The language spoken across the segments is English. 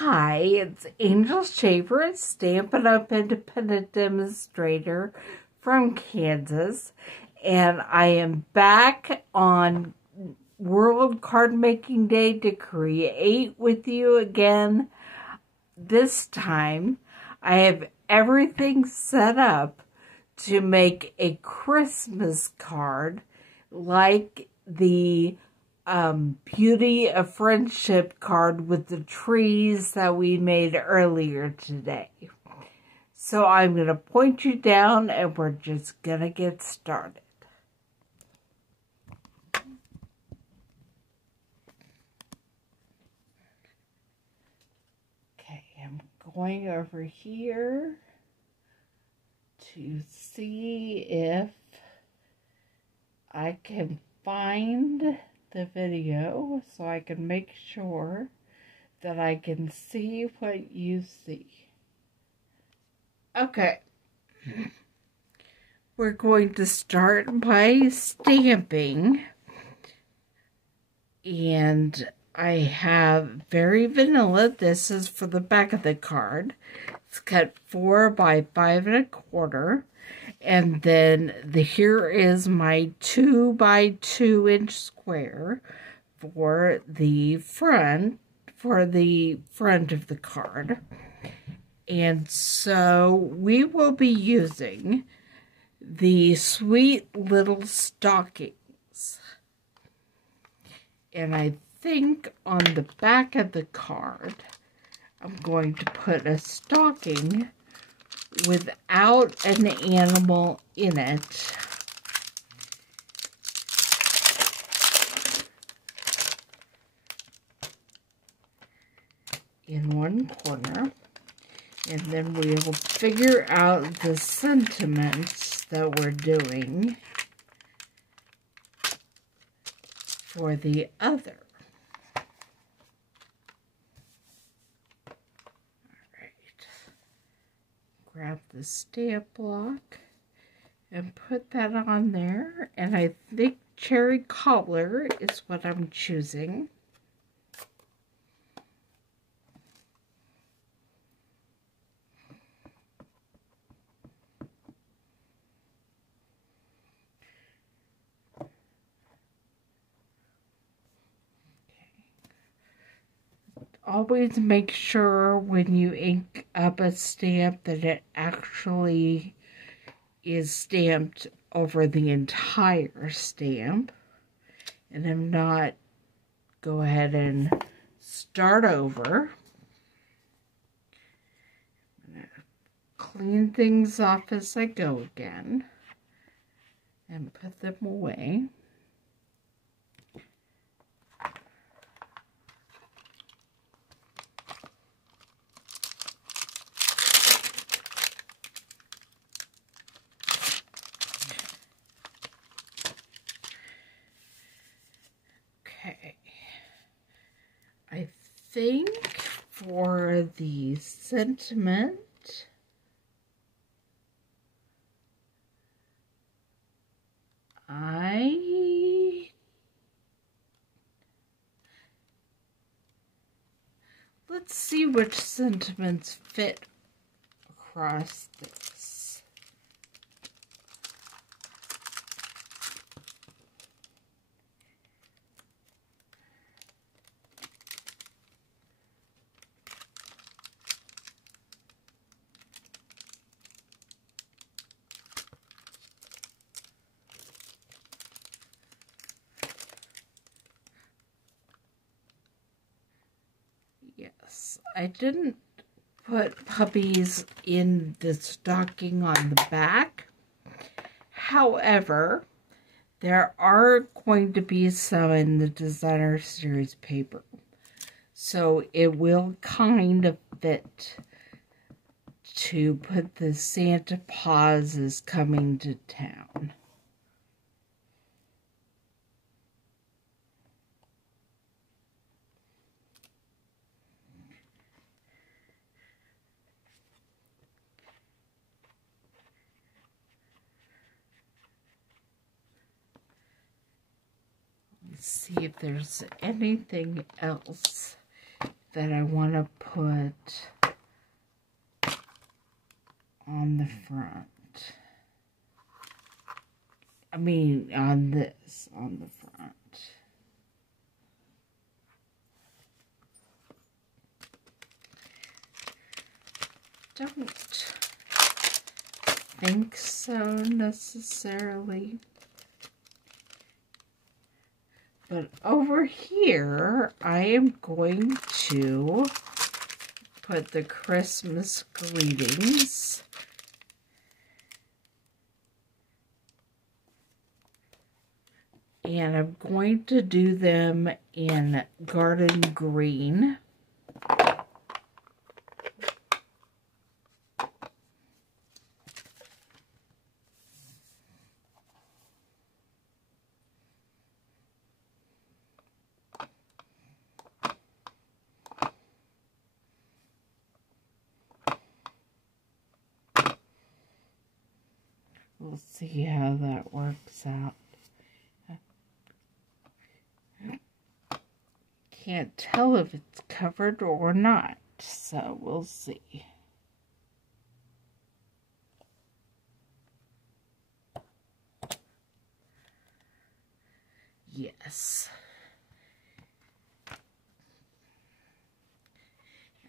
Hi, it's Angel Shaver at Stampin Up Independent Demonstrator from Kansas, and I am back on World Card Making Day to create with you again. This time, I have everything set up to make a Christmas card like the Beauty of Friendship card with the trees that we made earlier today. So I'm going to point you down and we're just going to get started. Okay, I'm going over here to see if I can find the video so I can make sure that I can see what you see. Okay. We're going to start by stamping. And I have very vanilla. This is for the back of the card. It's cut 4 by 5 1/4. And then here is my 2 by 2 inch square for the front of the card. And so we will be using the Sweet Little Stockings. And I think on the back of the card, I'm going to put a stocking without an animal in it. In one corner. And then we will figure out the sentiments that we're doing for the other. Grab the stamp block and put that on there, and I think cherry cobbler is what I'm choosing. Always make sure when you ink up a stamp that it actually is stamped over the entire stamp. And if not, go ahead and start over. I'm going to clean things off as I go again and put them away. I think for the sentiment, let's see which sentiments fit across this. Yes, I didn't put puppies in the stocking on the back. However, there are going to be some in the designer series paper. So it will kind of fit to put the Santa Paws is coming to town. See if there's anything else that I want to put on the front. I mean, on the front. Don't think so necessarily. But over here, I am going to put the Christmas greetings. And I'm going to do them in garden green. We'll see how that works out. Can't tell if it's covered or not, so we'll see. Yes.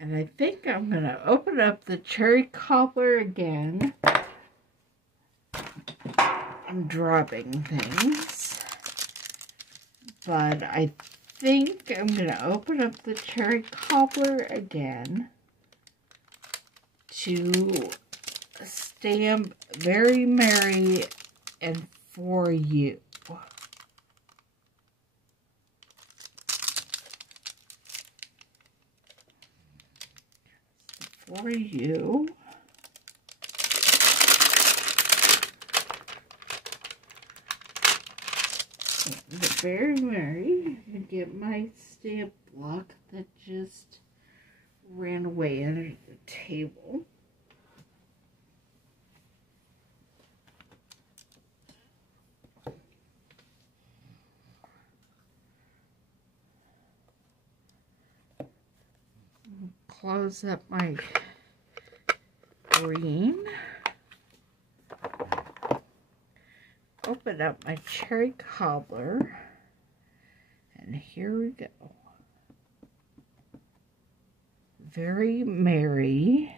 And I think I'm going to open up the cherry cobbler again. I'm dropping things. But I think I'm going to open up the cherry cobbler again to stamp Very Merry and For You. For You. And Very Merry. And get my stamp block that just ran away under the table. Close up my green. Open up my cherry cobbler. And here we go. Very Merry.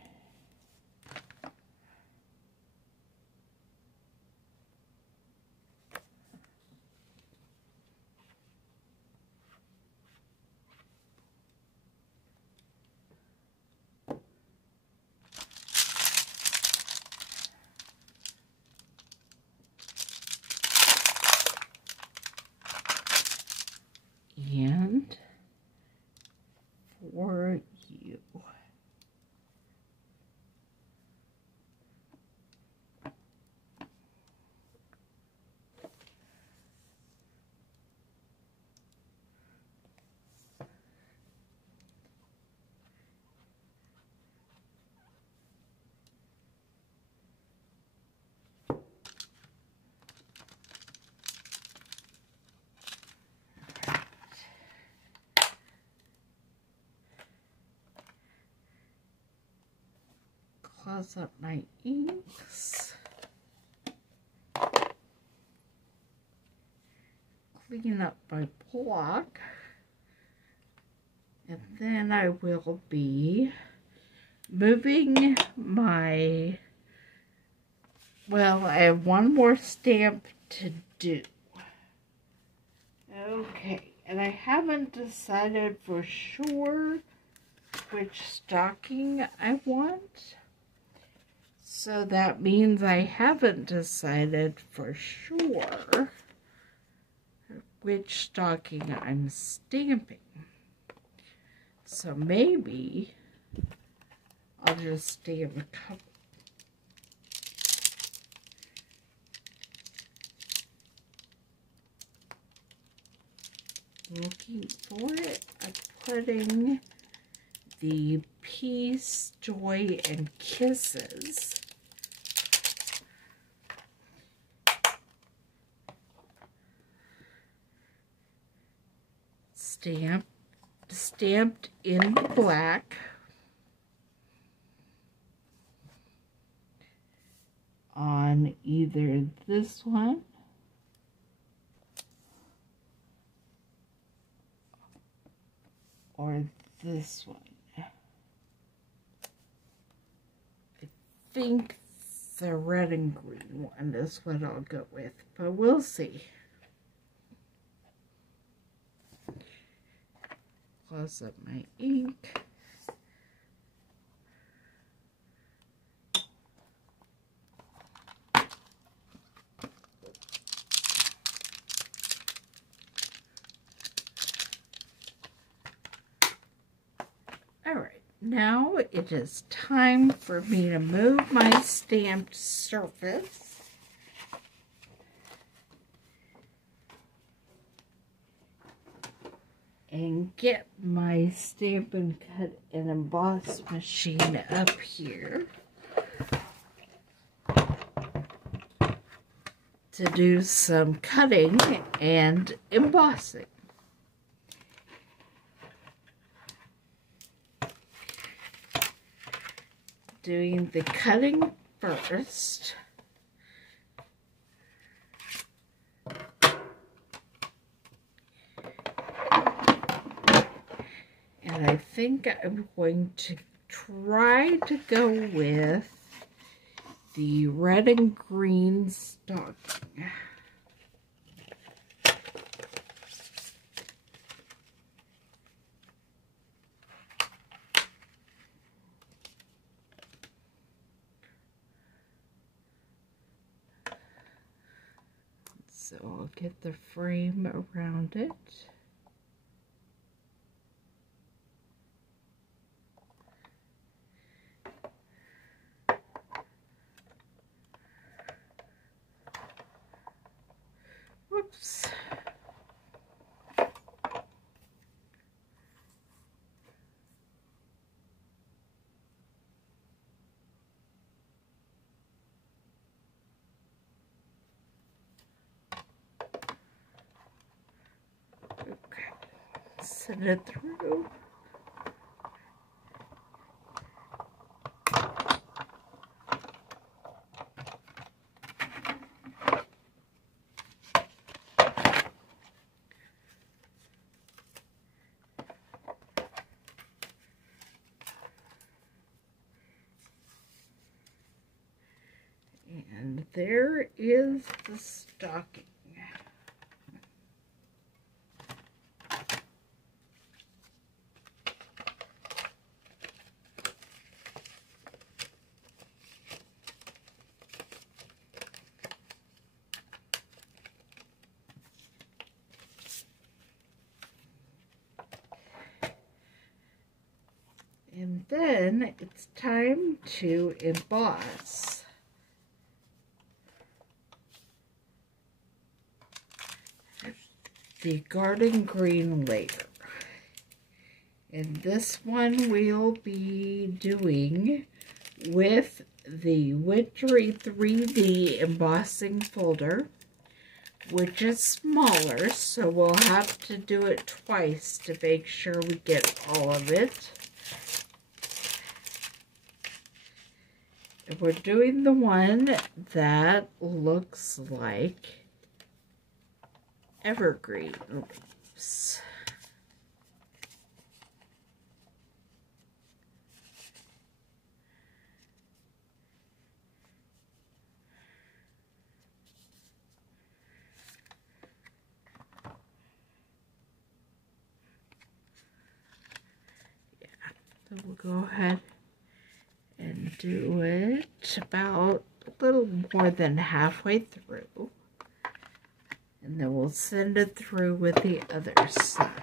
And For You. Close up my inks. Clean up my block. And then I will be moving my, well, I have one more stamp to do. Okay, and I haven't decided for sure which stocking I want. So that means I haven't decided for sure which stocking I'm stamping. So maybe I'll just stamp a couple. Looking for it, I'm putting the Peace, Joy, and Kisses stamped stamped in black on either this one or this one. I think the red and green one is what I'll go with, but we'll see. Close up my ink. Alright, now it is time for me to move my stamped surface. And get my Stampin' Cut and Emboss machine up here to do some cutting and embossing. Doing the cutting first. And I think I'm going to try to go with the red and green stocking. So I'll get the frame around it. Whoops. Okay, send it through. And there is the stocking. And then it's time to emboss. The garden green layer. And this one we'll be doing with the Wintry 3D embossing folder, which is smaller, so we'll have to do it twice to make sure we get all of it. And we're doing the one that looks like evergreen leaves. Yeah, so we'll go ahead and do it about a little more than halfway through. And then we'll send it through with the other side.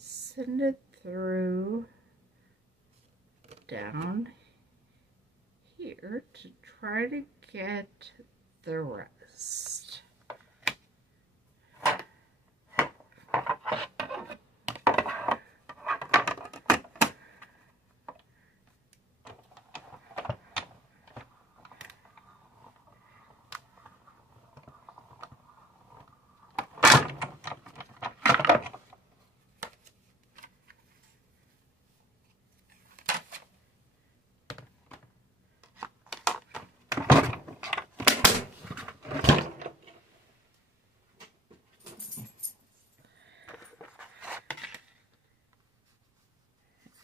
Send it through down here to try to get the rest.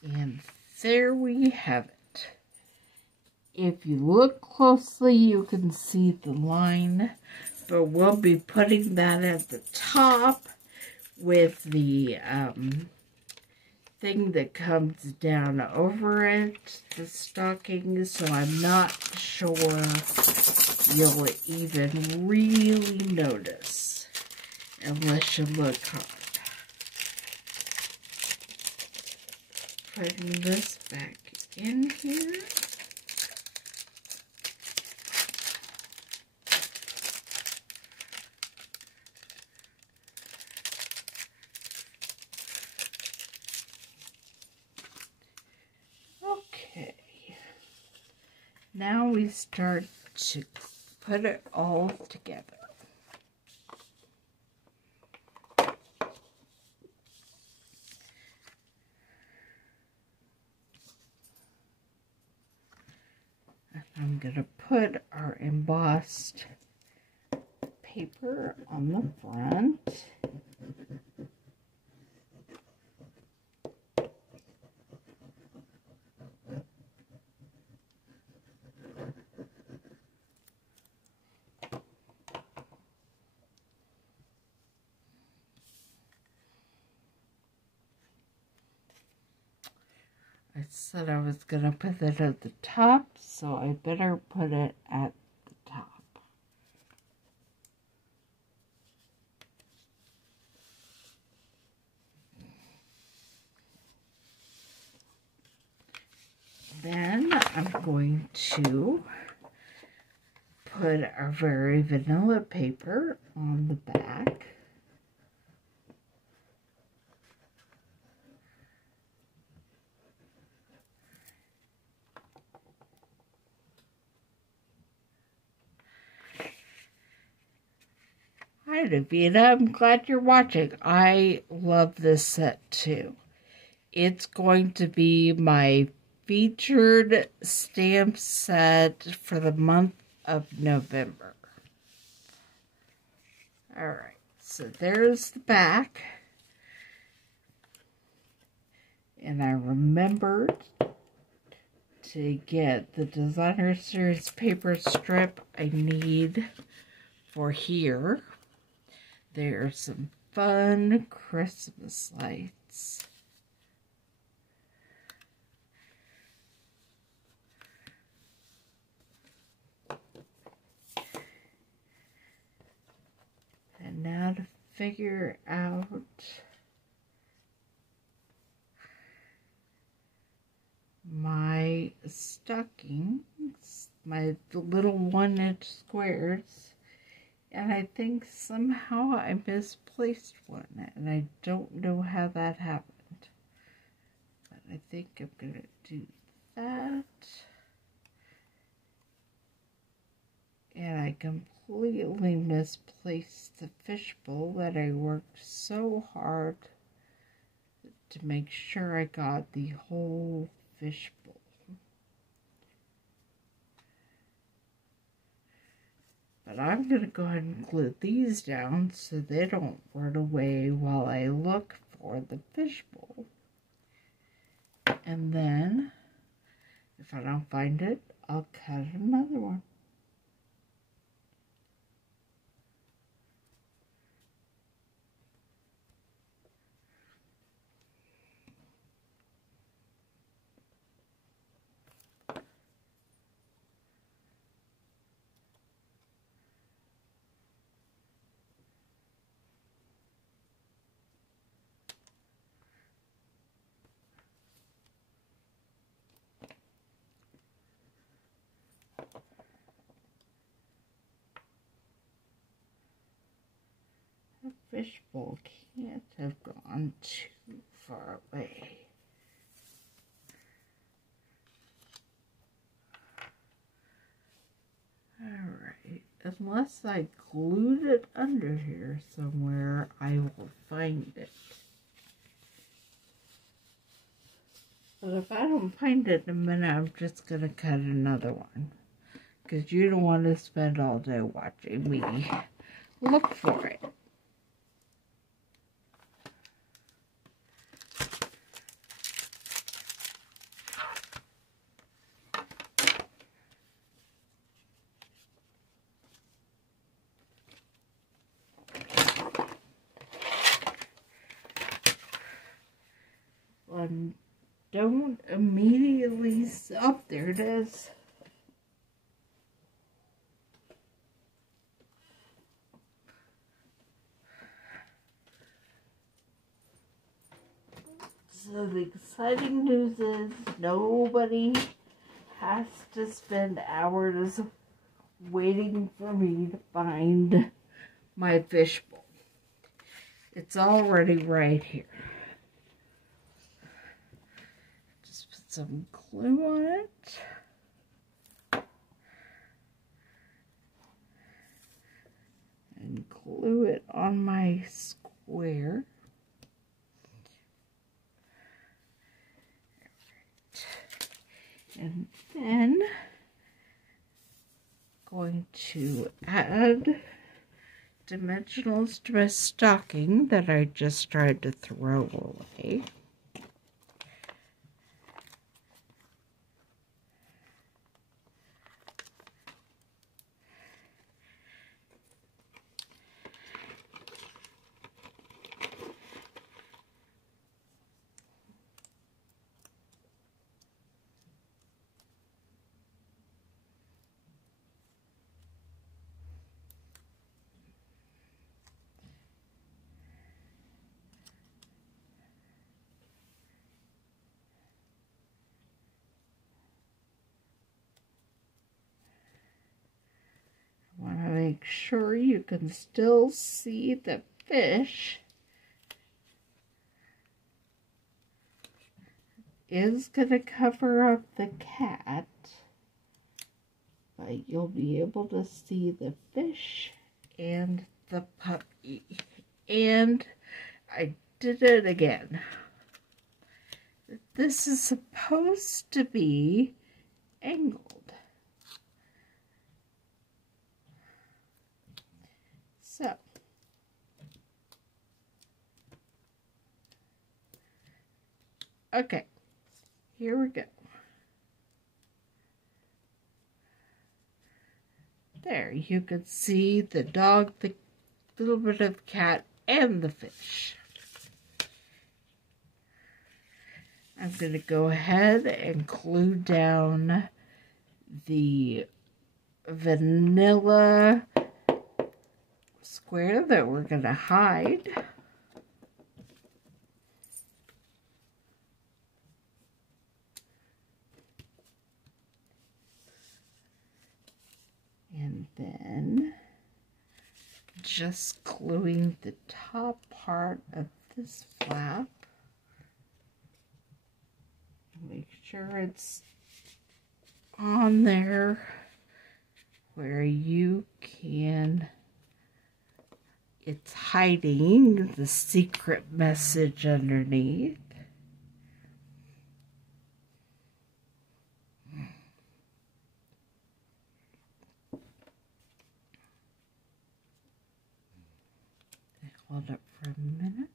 And there we have it. If you look closely, you can see the line, but we'll be putting that at the top with the thing that comes down over it, the stocking, so I'm not sure you'll even really notice unless you look hard. Putting this back in here. Okay. Now we start to put it all together. I'm going to put our embossed paper on the front. I said I was going to put it at the top, so I better put it at the top. Then I'm going to put our very vanilla paper on the back. Hi, Davina. I'm glad you're watching. I love this set too. It's going to be my featured stamp set for the month of November. Alright, so there's the back. And I remembered to get the Designer Series paper strip I need for here. There's some fun Christmas lights. And now to figure out my stockings, my little 1-inch squares. And I think somehow I misplaced one, and I don't know how that happened. But I think I'm going to do that. And I completely misplaced the fishbowl that I worked so hard to make sure I got the whole fishbowl. But I'm going to go ahead and glue these down so they don't run away while I look for the fishbowl. And then, if I don't find it, I'll cut another one. fishbowl can't have gone too far away. Alright, unless I glued it under here somewhere, I will find it. But if I don't find it in a minute, I'm just going to cut another one. Because you don't want to spend all day watching me look for it. Don't immediately stop. There it is. So the exciting news is nobody has to spend hours waiting for me to find my fishbowl. It's already right here. Just put some glue on it. And glue it on my square. And then going to add dimensionals to my stocking that I just tried to throw away. Make sure you can still see the fish is going to cover up the cat, but you'll be able to see the fish and the puppy. And I did it again. This is supposed to be angled. So, okay, here we go. There, you can see the dog, the little bit of cat, and the fish. I'm going to go ahead and glue down the vanilla square that we're going to hide. And then just gluing the top part of this flap. Make sure it's on there where you can. It's hiding the secret message underneath. Hold up for a minute.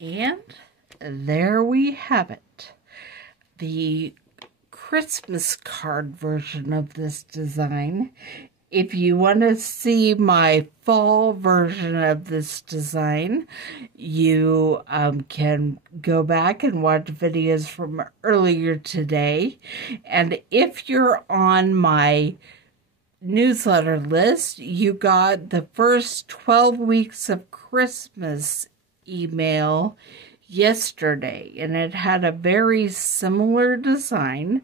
And there we have it. The Christmas card version of this design. If you want to see my fall version of this design, you can go back and watch videos from earlier today. And if you're on my newsletter list, you got the first 12 weeks of Christmas email yesterday, and it had a very similar design,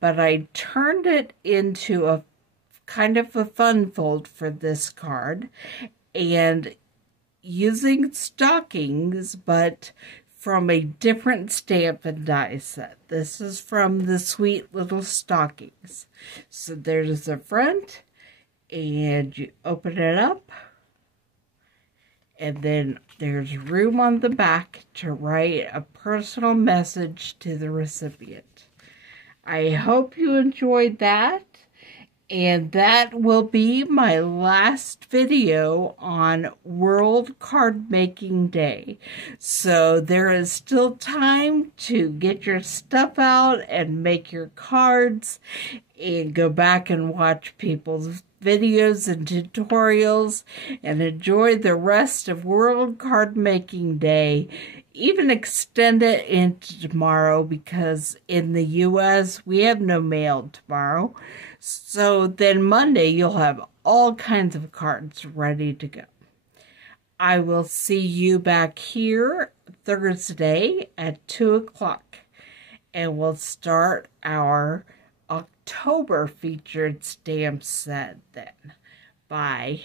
but I turned it into a kind of a fun fold for this card, and using stockings, but from a different stamp and die set. This is from the Sweet Little Stockings. So there's the front, and you open it up, and then there's room on the back to write a personal message to the recipient. I hope you enjoyed that. And that will be my last video on World Card Making Day. So there is still time to get your stuff out and make your cards and go back and watch people's videos and tutorials and enjoy the rest of World Card Making Day. Even extend it into tomorrow, because in the US we have no mail tomorrow. So then Monday you'll have all kinds of cards ready to go. I will see you back here Thursday at 2 o'clock. And we'll start our October featured stamp set then. Bye.